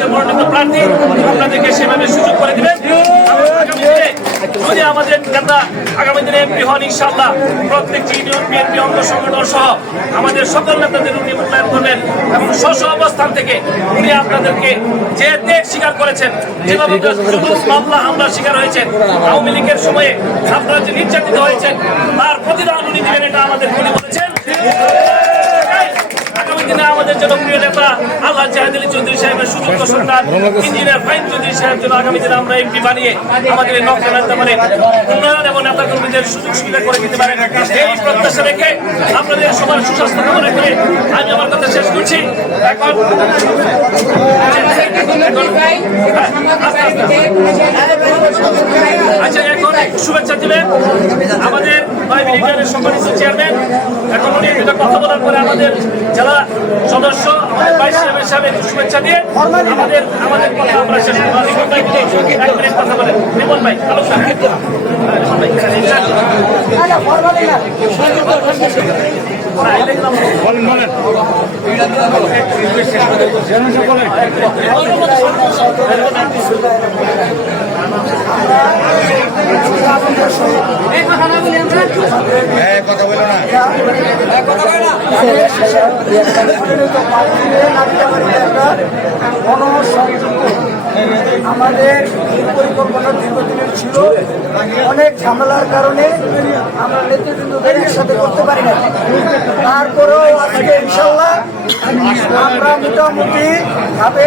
বাংলাদেশের মনোনীত প্রার্থী আপনাদেরকে সেভাবে সুযোগ করে দিবেন। যদি আমাদের নেতা আগামী দিনে এমপি হন ইনশাল্লাহ প্রত্যেকটি ইউনিয়ন বিএনপি অঙ্গ সংগঠন সহ আমাদের সকল নেতাদের উনি মূল্যায়ন করবেন এবং স্ব অবস্থান থেকে উনি আপনাদেরকে যে ত্যাগ স্বীকার করেছেন যেভাবে মামলা হামলার শিকার হয়েছেন আওয়ামী লীগের সময়ে আপনারা যে নির্যাতিত হয়েছেন তার প্রতিদান উনি দিবেন এটা আমাদের উনি বলেছেন। দিনে আমাদের জনপ্রিয় নেতা আল্লাহ জাহেদ চৌধুরী সাহেবের সুযোগ্য সন্তান ইঞ্জিনিয়ার ফাইন চৌধুরী সাহেব যেন আগামী দিনে আমরা এমপি বানিয়ে আমাদের নকশা নেতা মানে উন্নয়ন এবং নেতা কর্মীদের সুযোগ সুবিধা করে দিতে পারেন এই প্রত্যাশা রেখে আপনাদের সবার সুস্বাস্থ্য কামনা করে আমি আমার কথা শেষ করছি এখন আচ্ছা এখন শুভেচ্ছা দিবেন। আমাদের প্রাইভেট ইন্টারের সম্মানিত চেয়ারম্যান এখন উনি দুটো কথা বলার পরে আমাদের জেলা সদস্য আমাদের ভাইস চেয়ারম্যান সাহেব শুভেচ্ছা দিয়ে আমাদের আমাদের কথা আমরা শেষ রিপন ভাই এক মিনিট কথা বলেন। রিপন ভাই সাহেব রিপন ভাই না, এটা কিন্তু আমরা- আমাদের এই পরিকল্পনা দীর্ঘদিনের ছিল। অনেক ঝামেলার কারণে আমরা নেতৃবৃন্দদের একসাথে করতে পারি না তারপরেও আজকে ইনশাল্লাহ আমরা মোটামুটি ভাবে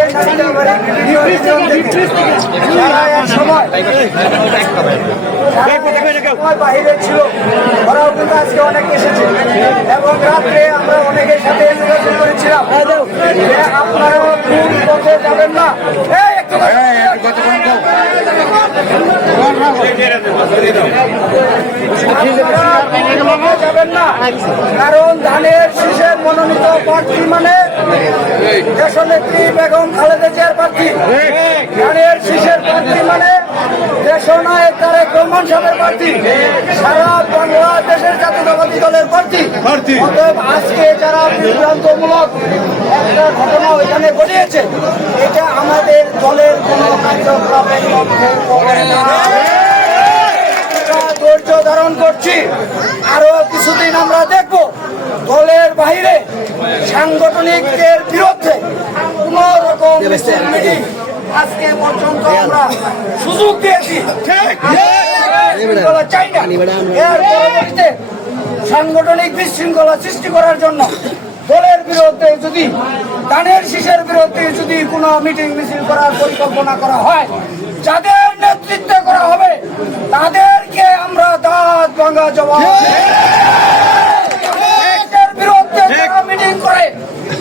সময় বাহিরে ছিল, ওরাও কিন্তু আজকে অনেক এসেছে। এবং রাত্রে আমরা অনেকের সাথে যোগাযোগ করেছিলাম। আপনারা ভুল পথে যাবেন না এই একটু আপনারা ভুল পথে যাবেন না কারণ ধানের শীষে মনোনীত প্রার্থী মানে দেশনেত্রী বেগম খালেদা জিয়ার প্রার্থী। ধানের শীষের প্রার্থী মানে দেশনায়ক তারেক রহমান সাহেবের প্রার্থী সারা বাংলাদেশের জাতীয়তাবাদী দলের প্রার্থী অতএব আজকে যারা বিভ্রান্তমূলক একটা ঘটনা ওইখানে ঘটিয়েছে এটা আমাদের দলের কোনো কার্যক্রমের মধ্যে পড়ে না আমরা ধৈর্য ধারণ করছি। আরও কিছুদিন আমরা দেখব। দলের বাইরে সাংগঠনিকের বিরুদ্ধে কোন রকম আজকে পর্যন্ত আমরা সুযোগ দিয়েছি। বিশৃঙ্খলা চাই না। সাংগঠনিক বিশৃঙ্খলা সৃষ্টি করার জন্য দলের বিরুদ্ধে যদি দানের শীষের বিরুদ্ধে যদি কোনো মিটিং মিছিল করার পরিকল্পনা করা হয় যাদের নেতৃত্বে করা হবে তাদেরকে আমরা দাঁত ভাঙা জবাব বিরুদ্ধে যারা মিটিং করে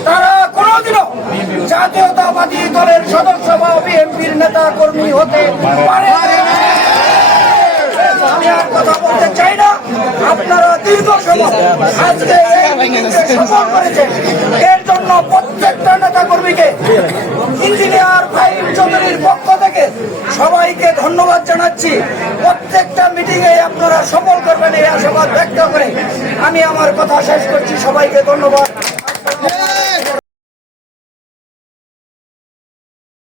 তারা কোনোদিনও জাতীয়তাবাদী দলের সদস্য বা বিএনপির নেতা কর্মী হতে পারে আমি আর কথা বলতে চাই না। আপনারা দীর্ঘ সময় আজকে সফল করেছেন। এর জন্য প্রত্যেকটা নেতা কর্মীকে ইঞ্জিনিয়ার ফাইম চৌধুরীর পক্ষ ধন্যবাদ জানাচ্ছি। প্রত্যেকটা মিটিংয়ে আপনারা সফল করবেন এই আশাবাদ ব্যক্ত করে আমি আমার কথা শেষ করছি। সবাইকে ধন্যবাদ।